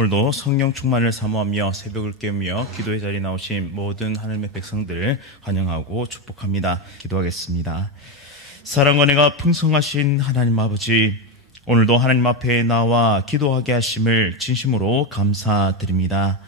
오늘도 성령 충만을 사모하며 새벽을 깨우며 기도의 자리에 나오신 모든 하나님의 백성들을 환영하고 축복합니다. 기도하겠습니다. 사랑과 은혜가 풍성하신 하나님 아버지, 오늘도 하나님 앞에 나와 기도하게 하심을 진심으로 감사드립니다.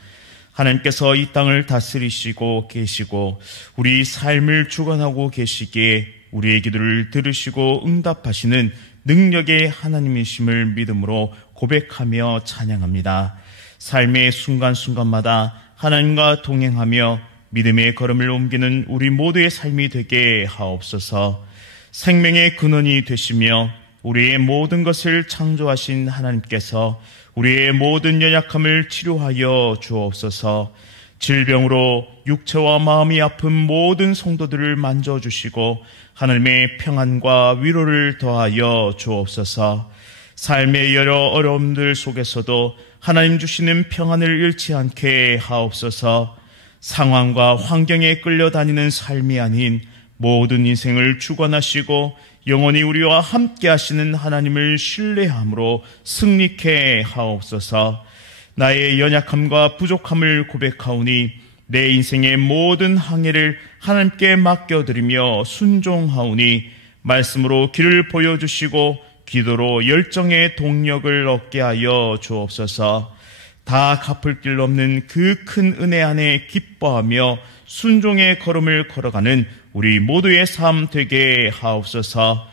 하나님께서 이 땅을 다스리시고 계시고 우리 삶을 주관하고 계시기에 우리의 기도를 들으시고 응답하시는 능력의 하나님이심을 믿음으로 고백하며 찬양합니다. 삶의 순간순간마다 하나님과 동행하며 믿음의 걸음을 옮기는 우리 모두의 삶이 되게 하옵소서. 생명의 근원이 되시며 우리의 모든 것을 창조하신 하나님께서 우리의 모든 연약함을 치료하여 주옵소서. 질병으로 육체와 마음이 아픈 모든 성도들을 만져주시고 하나님의 평안과 위로를 더하여 주옵소서. 삶의 여러 어려움들 속에서도 하나님 주시는 평안을 잃지 않게 하옵소서. 상황과 환경에 끌려다니는 삶이 아닌 모든 인생을 주관하시고 영원히 우리와 함께 하시는 하나님을 신뢰함으로 승리케 하옵소서. 나의 연약함과 부족함을 고백하오니 내 인생의 모든 항해를 하나님께 맡겨드리며 순종하오니 말씀으로 길을 보여주시고 기도로 열정의 동력을 얻게 하여 주옵소서. 다 갚을 길 없는 그 큰 은혜 안에 기뻐하며 순종의 걸음을 걸어가는 우리 모두의 삶 되게 하옵소서.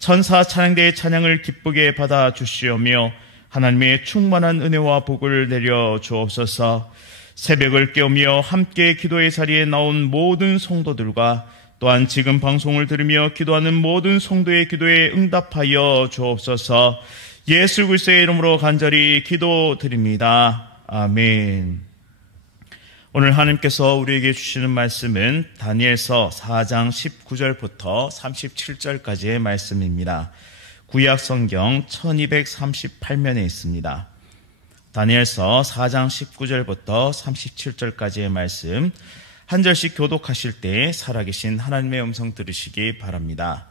천사 찬양대의 찬양을 기쁘게 받아주시오며 하나님의 충만한 은혜와 복을 내려 주옵소서. 새벽을 깨우며 함께 기도의 자리에 나온 모든 성도들과 또한 지금 방송을 들으며 기도하는 모든 성도의 기도에 응답하여 주옵소서. 예수 그리스도의 이름으로 간절히 기도드립니다. 아멘. 오늘 하나님께서 우리에게 주시는 말씀은 다니엘서 4장 19절부터 37절까지의 말씀입니다. 구약 성경 1238면에 있습니다. 다니엘서 4장 19절부터 37절까지의 말씀, 한 절씩 교독하실 때 살아계신 하나님의 음성 들으시기 바랍니다.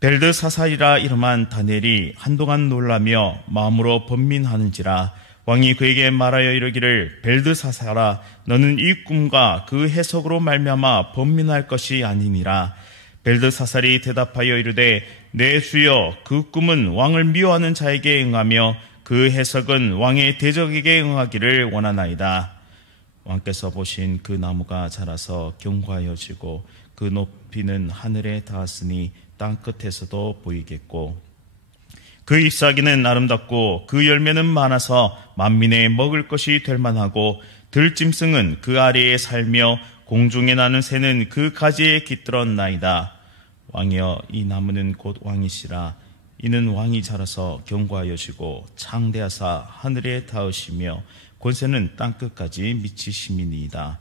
벨드사살이라 이름한 다니엘이 한동안 놀라며 마음으로 번민하는지라 왕이 그에게 말하여 이르기를, 벨드사살아, 너는 이 꿈과 그 해석으로 말미암아 번민할 것이 아니니라. 벨드사살이 대답하여 이르되, 내 주여, 그 꿈은 왕을 미워하는 자에게 응하며 그 해석은 왕의 대적에게 응하기를 원하나이다. 왕께서 보신 그 나무가 자라서 견고하여지고 그 높이는 하늘에 닿았으니 땅 끝에서도 보이겠고, 그 잎사귀는 아름답고 그 열매는 많아서 만민의 먹을 것이 될 만하고, 들짐승은 그 아래에 살며 공중에 나는 새는 그 가지에 깃들었나이다. 왕이여, 이 나무는 곧 왕이시라. 이는 왕이 자라서 견고하여지고 창대하사 하늘에 닿으시며 권세는 땅끝까지 미치심이니이다.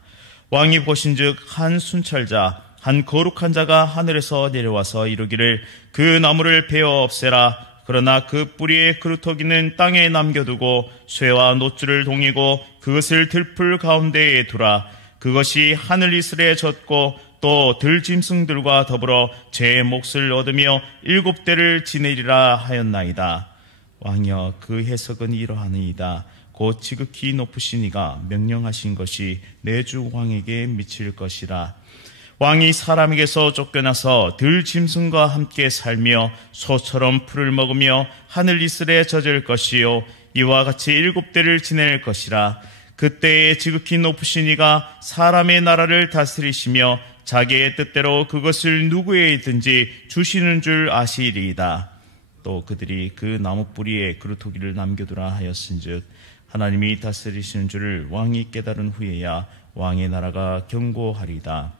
왕이 보신즉 한 순찰자, 한 거룩한 자가 하늘에서 내려와서 이르기를, 그 나무를 베어 없애라. 그러나 그 뿌리의 그루터기는 땅에 남겨두고 쇠와 노줄을 동이고 그것을 들풀 가운데에 두라. 그것이 하늘 이슬에 젖고 또 들짐승들과 더불어 제 몫을 얻으며 7대를 지내리라 하였나이다. 왕이여, 그 해석은 이러하니이다. 곧 지극히 높으신 이가 명령하신 것이 내 주 왕에게 미칠 것이라. 왕이 사람에게서 쫓겨나서 들짐승과 함께 살며 소처럼 풀을 먹으며 하늘 이슬에 젖을 것이요, 이와 같이 7대를 지낼 것이라. 그때에 지극히 높으신 이가 사람의 나라를 다스리시며 자기의 뜻대로 그것을 누구에든지 주시는 줄 아시리이다. 또 그들이 그 나무 뿌리에 그루터기를 남겨두라 하였은즉 하나님이 다스리시는 줄을 왕이 깨달은 후에야 왕의 나라가 견고하리다.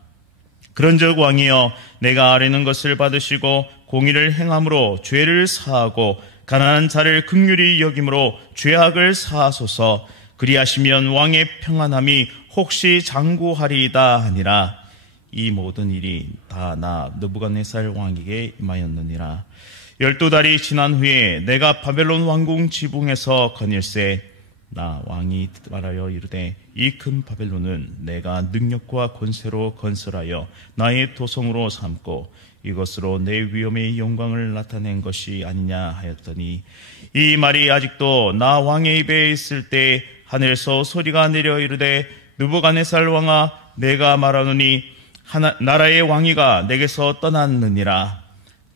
그런즉 왕이여, 내가 아뢰는 것을 받으시고 공의를 행함으로 죄를 사하고 가난한 자를 긍휼히 여김으로 죄악을 사하소서. 그리하시면 왕의 평안함이 혹시 장구하리이다 하니라. 이 모든 일이 다 나 느부갓네살 왕에게 임하였느니라. 12달이 지난 후에 내가 바벨론 왕궁 지붕에서 거닐세, 나 왕이 말하여 이르되, 이 큰 바벨론은 내가 능력과 권세로 건설하여 나의 도성으로 삼고 이것으로 내 위엄의 영광을 나타낸 것이 아니냐 하였더니, 이 말이 아직도 나 왕의 입에 있을 때 하늘에서 소리가 내려 이르되 느부갓네살 왕아 내가 말하노니 나라의 왕위가 내게서 떠났느니라.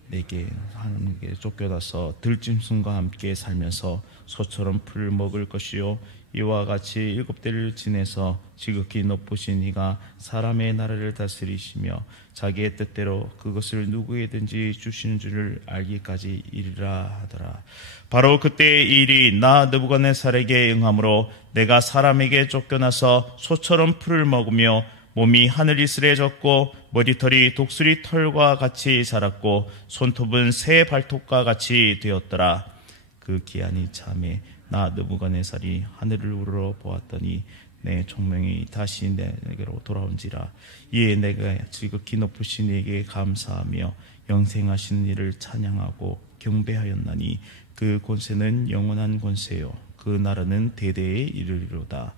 내게 하나님께 쫓겨나서 들짐승과 함께 살면서 소처럼 풀을 먹을 것이요 이와 같이 7대를 지내서 지극히 높으신 이가 사람의 나라를 다스리시며 자기의 뜻대로 그것을 누구에든지 주시는 줄을 알기까지 이르라 하더라. 바로 그때의 일이 나 느부갓네살에게 응함으로 내가 사람에게 쫓겨나서 소처럼 풀을 먹으며 몸이 하늘 이슬에 졌고 머리털이 독수리 털과 같이 자랐고 손톱은 새 발톱과 같이 되었더라. 그 기한이 참에 나 느부갓네살이 하늘을 우러러 보았더니 내 총명이 다시 내게로 돌아온지라. 이에 내가 지극히 높으신 이에게 감사하며 영생하신 이를 찬양하고 경배하였나니 그 권세는 영원한 권세요 그 나라는 대대에 이르리로다.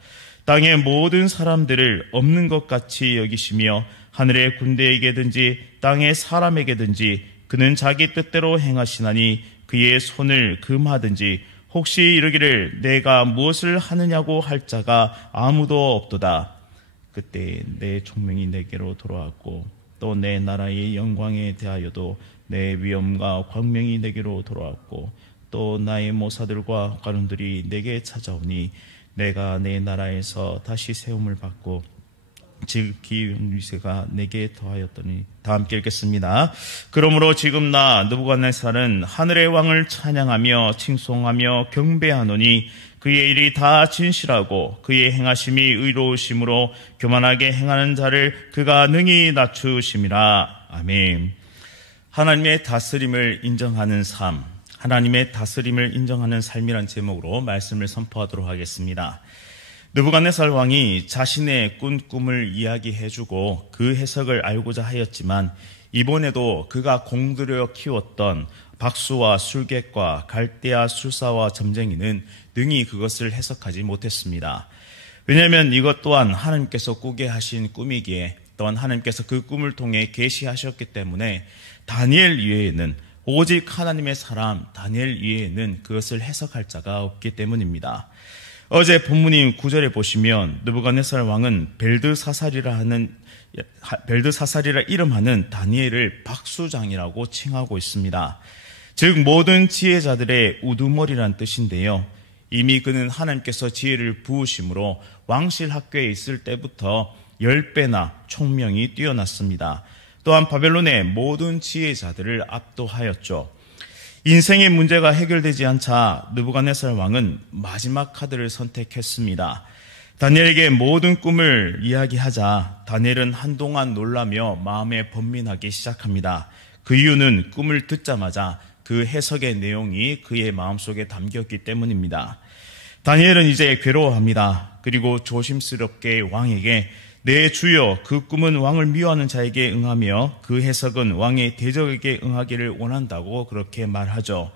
땅의 모든 사람들을 없는 것 같이 여기시며 하늘의 군대에게든지 땅의 사람에게든지 그는 자기 뜻대로 행하시나니 그의 손을 금하든지 혹시 이르기를 내가 무엇을 하느냐고 할 자가 아무도 없도다. 그때 내 총명이 내게로 돌아왔고 또 내 나라의 영광에 대하여도 내 위엄과 광명이 내게로 돌아왔고 또 나의 모사들과 가론들이 내게 찾아오니 내가 내 나라에서 다시 세움을 받고 지극히 위세가 내게 더하였더니. 다 함께 읽겠습니다. 그러므로 지금 나 느부갓네살은 하늘의 왕을 찬양하며 칭송하며 경배하노니 그의 일이 다 진실하고 그의 행하심이 의로우심으로 교만하게 행하는 자를 그가 능히 낮추심이라. 아멘. 하나님의 다스림을 인정하는 삶, 하나님의 다스림을 인정하는 삶이란 제목으로 말씀을 선포하도록 하겠습니다. 느부갓네살 왕이 자신의 꾼 꿈을 이야기해주고 그 해석을 알고자 하였지만 이번에도 그가 공들여 키웠던 박수와 술객과 갈대아 술사와 점쟁이는 능히 그것을 해석하지 못했습니다. 왜냐하면 이것 또한 하나님께서 꾸게 하신 꿈이기에 또한 하나님께서 그 꿈을 통해 계시하셨기 때문에 다니엘 이외에는 오직 하나님의 사람 다니엘 이외에는 그것을 해석할 자가 없기 때문입니다. 어제 본문인 9절에 보시면 느부갓네살 왕은 벨드사살이라 이름하는 다니엘을 박수장이라고 칭하고 있습니다. 즉 모든 지혜자들의 우두머리란 뜻인데요. 이미 그는 하나님께서 지혜를 부으심으로 왕실 학교에 있을 때부터 10배나 총명이 뛰어났습니다. 또한 바벨론의 모든 지혜자들을 압도하였죠. 인생의 문제가 해결되지 않자 느부갓네살 왕은 마지막 카드를 선택했습니다. 다니엘에게 모든 꿈을 이야기하자 다니엘은 한동안 놀라며 마음에 번민하기 시작합니다. 그 이유는 꿈을 듣자마자 그 해석의 내용이 그의 마음속에 담겼기 때문입니다. 다니엘은 이제 괴로워합니다. 그리고 조심스럽게 왕에게 내 주여 그 꿈은 왕을 미워하는 자에게 응하며 그 해석은 왕의 대적에게 응하기를 원한다고 그렇게 말하죠.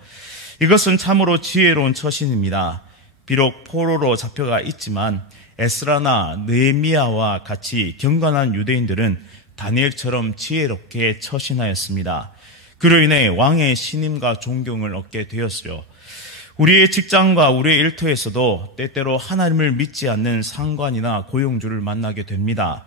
이것은 참으로 지혜로운 처신입니다. 비록 포로로 잡혀가 있지만 에스라나 느헤미야와 같이 경건한 유대인들은 다니엘처럼 지혜롭게 처신하였습니다. 그로 인해 왕의 신임과 존경을 얻게 되었어요. 우리의 직장과 우리의 일터에서도 때때로 하나님을 믿지 않는 상관이나 고용주를 만나게 됩니다.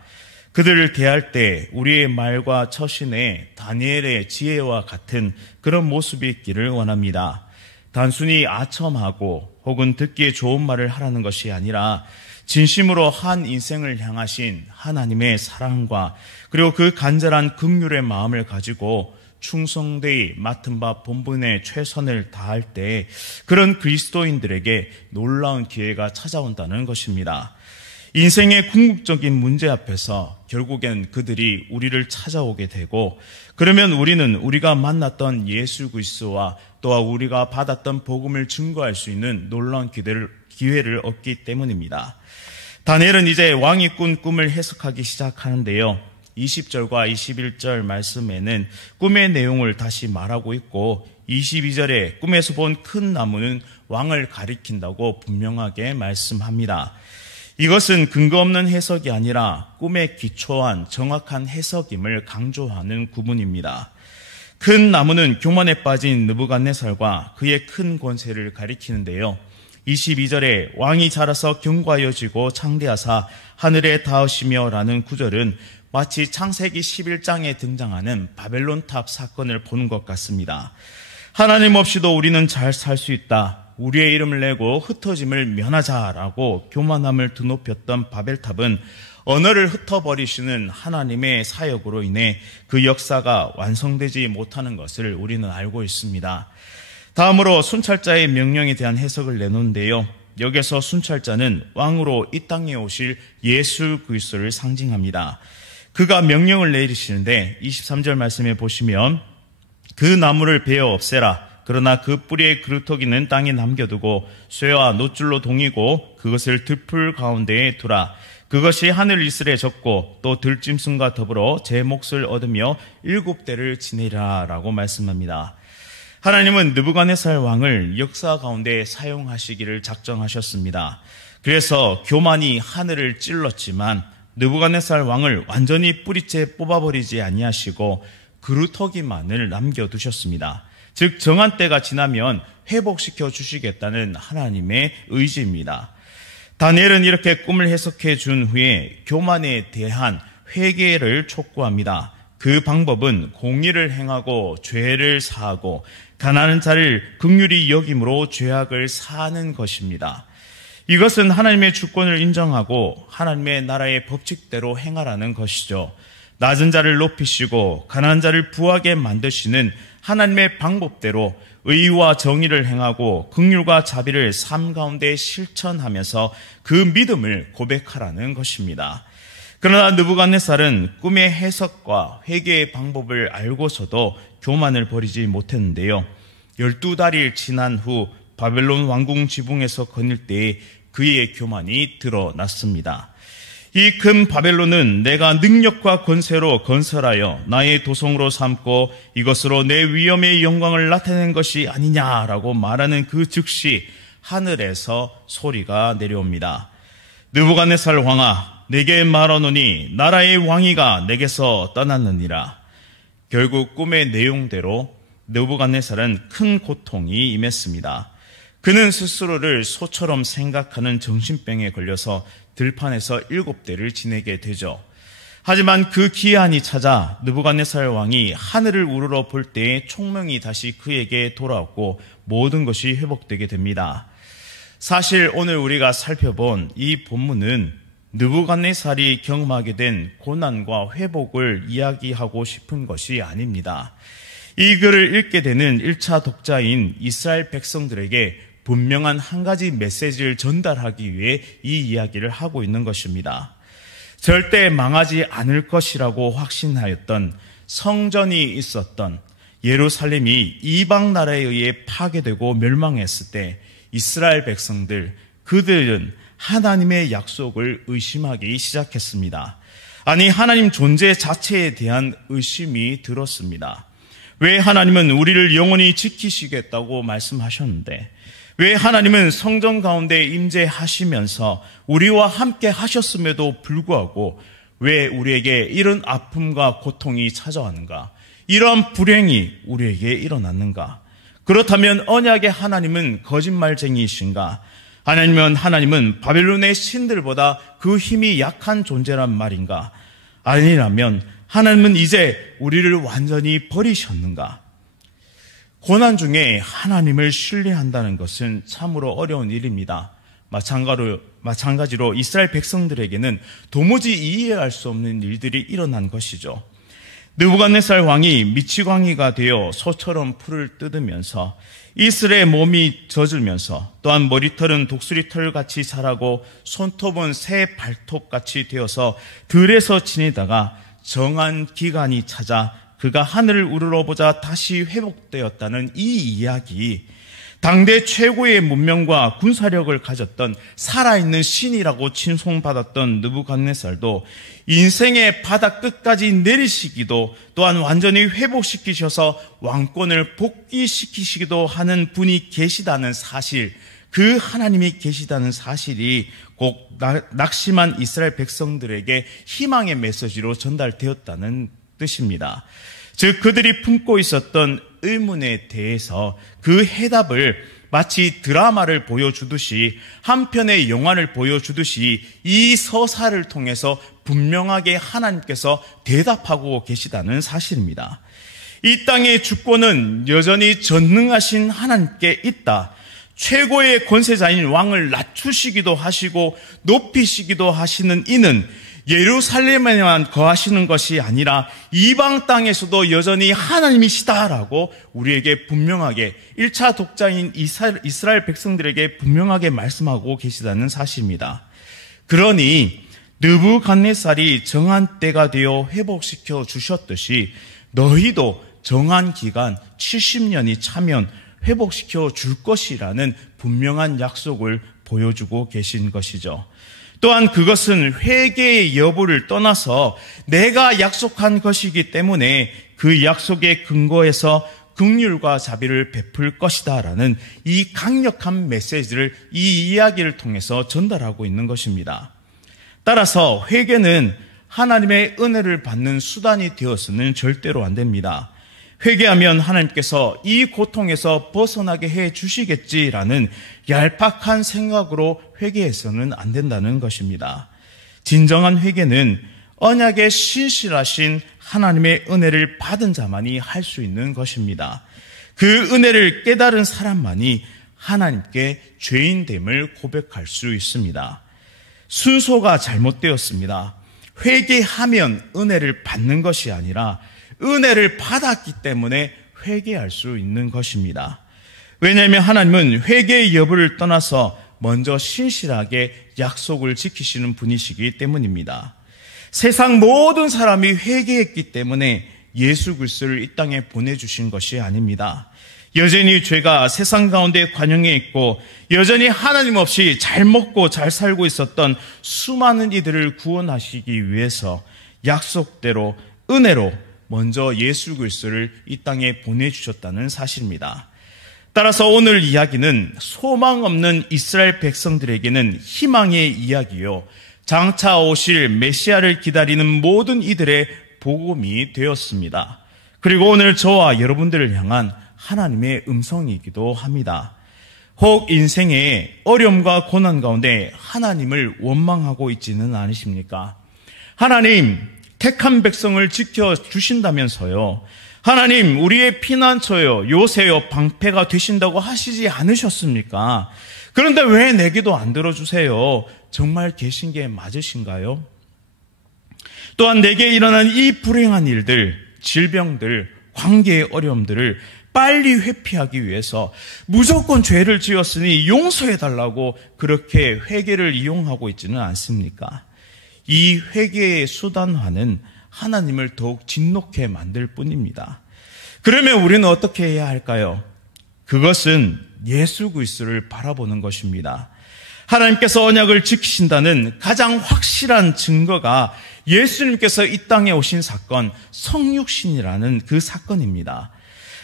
그들을 대할 때 우리의 말과 처신에 다니엘의 지혜와 같은 그런 모습이 있기를 원합니다. 단순히 아첨하고 혹은 듣기에 좋은 말을 하라는 것이 아니라 진심으로 한 인생을 향하신 하나님의 사랑과 그리고 그 간절한 긍휼의 마음을 가지고 충성되이 맡은 바 본분의 최선을 다할 때 그런 그리스도인들에게 놀라운 기회가 찾아온다는 것입니다. 인생의 궁극적인 문제 앞에서 결국엔 그들이 우리를 찾아오게 되고 그러면 우리는 우리가 만났던 예수 그리스도와 또한 우리가 받았던 복음을 증거할 수 있는 놀라운 기회를 얻기 때문입니다. 다니엘은 이제 왕이 꾼 꿈을 해석하기 시작하는데요. 20절과 21절 말씀에는 꿈의 내용을 다시 말하고 있고 22절에 꿈에서 본 큰 나무는 왕을 가리킨다고 분명하게 말씀합니다. 이것은 근거 없는 해석이 아니라 꿈에 기초한 정확한 해석임을 강조하는 구문입니다. 큰 나무는 교만에 빠진 느부갓네살과 그의 큰 권세를 가리키는데요. 22절에 왕이 자라서 견고하여지고 창대하사 하늘에 닿으시며 라는 구절은 마치 창세기 11장에 등장하는 바벨론 탑 사건을 보는 것 같습니다. 하나님 없이도 우리는 잘 살 수 있다. 우리의 이름을 내고 흩어짐을 면하자라고 교만함을 드높였던 바벨탑은 언어를 흩어버리시는 하나님의 사역으로 인해 그 역사가 완성되지 못하는 것을 우리는 알고 있습니다. 다음으로 순찰자의 명령에 대한 해석을 내놓는데요. 여기서 순찰자는 왕으로 이 땅에 오실 예수 그리스도를 상징합니다. 그가 명령을 내리시는데 23절 말씀에 보시면 그 나무를 베어 없애라. 그러나 그 뿌리의 그루터기는 땅에 남겨두고 쇠와 노줄로 동이고 그것을 들풀 가운데에 두라. 그것이 하늘 이슬에 젖고 또 들짐승과 더불어 제 몫을 얻으며 7대를 지내리라 라고 말씀합니다. 하나님은 느부갓네살 왕을 역사 가운데 사용하시기를 작정하셨습니다. 그래서 교만이 하늘을 찔렀지만 느부갓네살 왕을 완전히 뿌리째 뽑아버리지 아니하시고 그루터기만을 남겨두셨습니다. 즉 정한 때가 지나면 회복시켜 주시겠다는 하나님의 의지입니다. 다니엘은 이렇게 꿈을 해석해 준 후에 교만에 대한 회개를 촉구합니다. 그 방법은 공의를 행하고 죄를 사하고 가난한 자를 긍휼히 여김으로 죄악을 사하는 것입니다. 이것은 하나님의 주권을 인정하고 하나님의 나라의 법칙대로 행하라는 것이죠. 낮은 자를 높이시고 가난한 자를 부하게 만드시는 하나님의 방법대로 의와 정의를 행하고 긍휼과 자비를 삶 가운데 실천하면서 그 믿음을 고백하라는 것입니다. 그러나 느부갓네살은 꿈의 해석과 회개의 방법을 알고서도 교만을 버리지 못했는데요. 12달이 지난 후 바벨론 왕궁 지붕에서 거닐 때에 그의 교만이 드러났습니다. 이 큰 바벨론은 내가 능력과 권세로 건설하여 나의 도성으로 삼고 이것으로 내 위엄의 영광을 나타낸 것이 아니냐라고 말하는 그 즉시 하늘에서 소리가 내려옵니다. 느부갓네살 왕아, 내게 말하노니 나라의 왕위가 내게서 떠났느니라. 결국 꿈의 내용대로 느부갓네살은 큰 고통이 임했습니다. 그는 스스로를 소처럼 생각하는 정신병에 걸려서 들판에서 7대를 지내게 되죠. 하지만 그 기한이 찾아 느부갓네살 왕이 하늘을 우러러 볼 때에 총명이 다시 그에게 돌아왔고 모든 것이 회복되게 됩니다. 사실 오늘 우리가 살펴본 이 본문은 느부갓네살이 경험하게 된 고난과 회복을 이야기하고 싶은 것이 아닙니다. 이 글을 읽게 되는 1차 독자인 이스라엘 백성들에게 분명한 한 가지 메시지를 전달하기 위해 이 이야기를 하고 있는 것입니다. 절대 망하지 않을 것이라고 확신하였던 성전이 있었던 예루살렘이 이방 나라에 의해 파괴되고 멸망했을 때 이스라엘 백성들, 그들은 하나님의 약속을 의심하기 시작했습니다. 아니, 하나님 존재 자체에 대한 의심이 들었습니다. 왜 하나님은 우리를 영원히 지키시겠다고 말씀하셨는데, 왜 하나님은 성전 가운데 임재하시면서 우리와 함께 하셨음에도 불구하고 왜 우리에게 이런 아픔과 고통이 찾아왔는가? 이러한 불행이 우리에게 일어났는가? 그렇다면 언약의 하나님은 거짓말쟁이이신가? 하나님은 바벨론의 신들보다 그 힘이 약한 존재란 말인가? 아니라면 하나님은 이제 우리를 완전히 버리셨는가? 고난 중에 하나님을 신뢰한다는 것은 참으로 어려운 일입니다. 마찬가지로 이스라엘 백성들에게는 도무지 이해할 수 없는 일들이 일어난 것이죠. 느부갓네살 왕이 미치광이가 되어 소처럼 풀을 뜯으면서 이슬의 몸이 젖으면서 또한 머리털은 독수리털같이 자라고 손톱은 새 발톱같이 되어서 들에서 지내다가 정한 기간이 찾아 그가 하늘을 우러러보자 다시 회복되었다는 이 이야기, 당대 최고의 문명과 군사력을 가졌던 살아있는 신이라고 칭송받았던 느부갓네살도 인생의 바닥 끝까지 내리시기도 또한 완전히 회복시키셔서 왕권을 복귀시키시기도 하는 분이 계시다는 사실, 그 하나님이 계시다는 사실이 꼭 낙심한 이스라엘 백성들에게 희망의 메시지로 전달되었다는 뜻입니다. 즉 그들이 품고 있었던 의문에 대해서 그 해답을 마치 드라마를 보여주듯이, 한 편의 영화를 보여주듯이 이 서사를 통해서 분명하게 하나님께서 대답하고 계시다는 사실입니다. 이 땅의 주권은 여전히 전능하신 하나님께 있다. 최고의 권세자인 왕을 낮추시기도 하시고 높이시기도 하시는 이는 예루살렘에만 거하시는 것이 아니라 이방 땅에서도 여전히 하나님이시다라고 우리에게 분명하게 1차 독자인 이스라엘 백성들에게 분명하게 말씀하고 계시다는 사실입니다. 그러니 느부갓네살이 정한 때가 되어 회복시켜 주셨듯이 너희도 정한 기간 70년이 차면 회복시켜 줄 것이라는 분명한 약속을 보여주고 계신 것이죠. 또한 그것은 회개의 여부를 떠나서 내가 약속한 것이기 때문에 그 약속의 근거에서 긍휼과 자비를 베풀 것이다라는 이 강력한 메시지를 이 이야기를 통해서 전달하고 있는 것입니다. 따라서 회개는 하나님의 은혜를 받는 수단이 되어서는 절대로 안 됩니다. 회개하면 하나님께서 이 고통에서 벗어나게 해 주시겠지라는 얄팍한 생각으로 회개해서는 안 된다는 것입니다. 진정한 회개는 언약에 신실하신 하나님의 은혜를 받은 자만이 할 수 있는 것입니다. 그 은혜를 깨달은 사람만이 하나님께 죄인됨을 고백할 수 있습니다. 순서가 잘못되었습니다. 회개하면 은혜를 받는 것이 아니라 은혜를 받았기 때문에 회개할 수 있는 것입니다. 왜냐하면 하나님은 회개의 여부를 떠나서 먼저 신실하게 약속을 지키시는 분이시기 때문입니다. 세상 모든 사람이 회개했기 때문에 예수 그리스도를 이 땅에 보내주신 것이 아닙니다. 여전히 죄가 세상 가운데 관영해 있고 여전히 하나님 없이 잘 먹고 잘 살고 있었던 수많은 이들을 구원하시기 위해서 약속대로 은혜로 먼저 예수 그리스도를 이 땅에 보내주셨다는 사실입니다. 따라서 오늘 이야기는 소망 없는 이스라엘 백성들에게는 희망의 이야기요, 장차 오실 메시아를 기다리는 모든 이들의 복음이 되었습니다. 그리고 오늘 저와 여러분들을 향한 하나님의 음성이기도 합니다. 혹 인생의 어려움과 고난 가운데 하나님을 원망하고 있지는 않으십니까? 하나님, 택한 백성을 지켜주신다면서요. 하나님, 우리의 피난처요, 요새요, 방패가 되신다고 하시지 않으셨습니까? 그런데 왜 내 기도 안 들어주세요? 정말 계신 게 맞으신가요? 또한 내게 일어난 이 불행한 일들, 질병들, 관계의 어려움들을 빨리 회피하기 위해서 무조건 죄를 지었으니 용서해달라고 그렇게 회개를 이용하고 있지는 않습니까? 이 회개의 수단화는 하나님을 더욱 진노케 만들 뿐입니다. 그러면 우리는 어떻게 해야 할까요? 그것은 예수 그리스도를 바라보는 것입니다. 하나님께서 언약을 지키신다는 가장 확실한 증거가 예수님께서 이 땅에 오신 사건, 성육신이라는 그 사건입니다.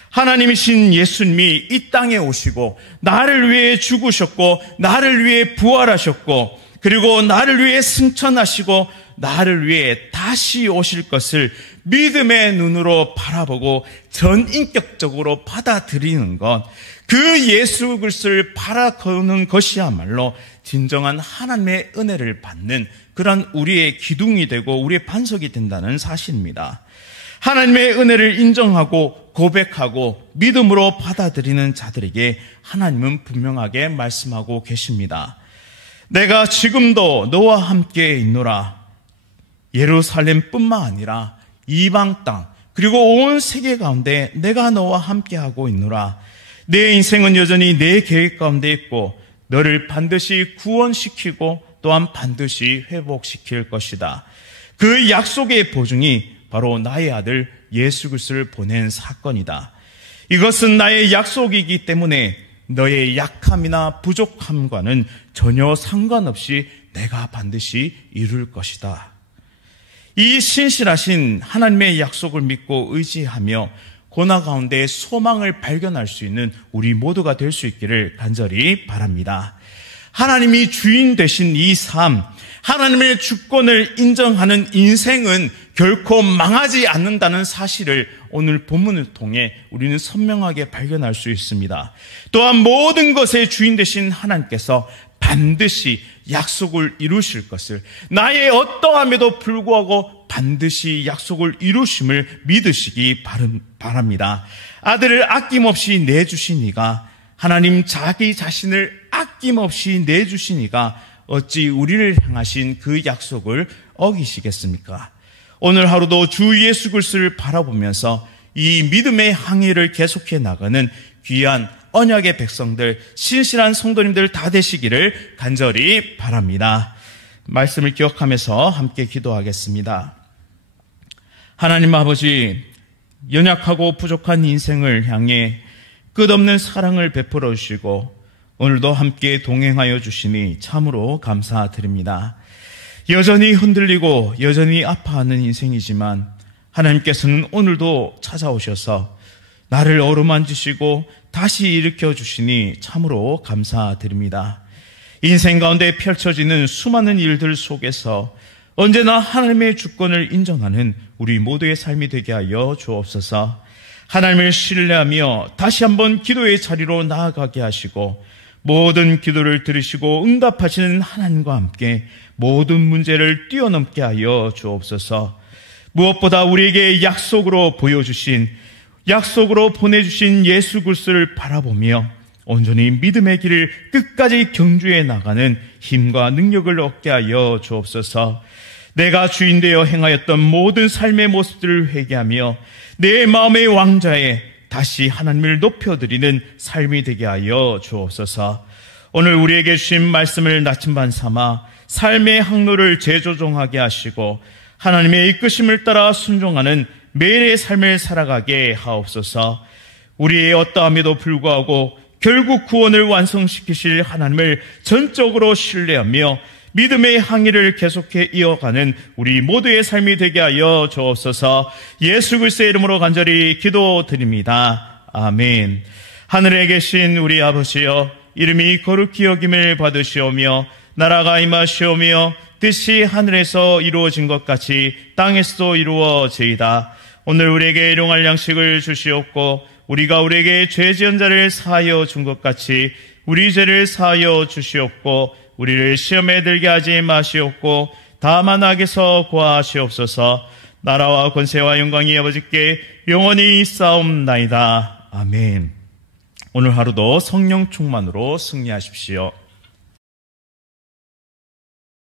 하나님이신 예수님이 이 땅에 오시고 나를 위해 죽으셨고 나를 위해 부활하셨고 그리고 나를 위해 승천하시고 나를 위해 다시 오실 것을 믿음의 눈으로 바라보고 전인격적으로 받아들이는 것, 그 예수 그리스도를 바라보는 것이야말로 진정한 하나님의 은혜를 받는 그런 우리의 기둥이 되고 우리의 반석이 된다는 사실입니다. 하나님의 은혜를 인정하고 고백하고 믿음으로 받아들이는 자들에게 하나님은 분명하게 말씀하고 계십니다. 내가 지금도 너와 함께 있노라. 예루살렘뿐만 아니라 이방 땅 그리고 온 세계 가운데 내가 너와 함께하고 있노라. 내 인생은 여전히 내 계획 가운데 있고 너를 반드시 구원시키고 또한 반드시 회복시킬 것이다. 그 약속의 보증이 바로 나의 아들 예수 그리스도를 보낸 사건이다. 이것은 나의 약속이기 때문에 너의 약함이나 부족함과는 전혀 상관없이 내가 반드시 이룰 것이다. 이 신실하신 하나님의 약속을 믿고 의지하며 고난 가운데 소망을 발견할 수 있는 우리 모두가 될 수 있기를 간절히 바랍니다. 하나님이 주인 되신 이 삶, 하나님의 주권을 인정하는 인생은 결코 망하지 않는다는 사실을 오늘 본문을 통해 우리는 선명하게 발견할 수 있습니다. 또한 모든 것의 주인 되신 하나님께서 반드시 약속을 이루실 것을, 나의 어떠함에도 불구하고 반드시 약속을 이루심을 믿으시기 바랍니다. 아들을 아낌없이 내주신 이가, 하나님 자기 자신을 아낌없이 내주신 이가 어찌 우리를 향하신 그 약속을 어기시겠습니까? 오늘 하루도 주 예수 그리스도를 바라보면서 이 믿음의 항해를 계속해 나가는 귀한 언약의 백성들, 신실한 성도님들 다 되시기를 간절히 바랍니다. 말씀을 기억하면서 함께 기도하겠습니다. 하나님 아버지, 연약하고 부족한 인생을 향해 끝없는 사랑을 베풀어 주시고 오늘도 함께 동행하여 주시니 참으로 감사드립니다. 여전히 흔들리고 여전히 아파하는 인생이지만 하나님께서는 오늘도 찾아오셔서 나를 어루만지시고 다시 일으켜 주시니 참으로 감사드립니다. 인생 가운데 펼쳐지는 수많은 일들 속에서 언제나 하나님의 주권을 인정하는 우리 모두의 삶이 되게 하여 주옵소서. 하나님을 신뢰하며 다시 한번 기도의 자리로 나아가게 하시고 모든 기도를 들으시고 응답하시는 하나님과 함께 모든 문제를 뛰어넘게 하여 주옵소서. 무엇보다 우리에게 약속으로 보여주신, 약속으로 보내주신 예수 그리스도를 바라보며 온전히 믿음의 길을 끝까지 경주해 나가는 힘과 능력을 얻게 하여 주옵소서. 내가 주인 되어 행하였던 모든 삶의 모습들을 회개하며 내 마음의 왕좌에 다시 하나님을 높여드리는 삶이 되게 하여 주옵소서. 오늘 우리에게 주신 말씀을 나침반 삼아 삶의 항로를 재조정하게 하시고 하나님의 이끄심을 따라 순종하는 매일의 삶을 살아가게 하옵소서. 우리의 어떠함에도 불구하고 결국 구원을 완성시키실 하나님을 전적으로 신뢰하며 믿음의 항해를 계속해 이어가는 우리 모두의 삶이 되게 하여 주옵소서. 예수 그리스도의 이름으로 간절히 기도드립니다. 아멘. 하늘에 계신 우리 아버지여, 이름이 거룩히 여김을 받으시오며 나라가 임하시오며 뜻이 하늘에서 이루어진 것 같이 땅에서도 이루어지이다. 오늘 우리에게 일용할 양식을 주시옵고 우리가 우리에게 죄 지은 자를 사하여 준 것 같이 우리 죄를 사하여 주시옵고 우리를 시험에 들게 하지 마시옵고 다만 악에서 구하시옵소서. 나라와 권세와 영광이 아버지께 영원히 있사옵나이다. 아멘. 오늘 하루도 성령 충만으로 승리하십시오.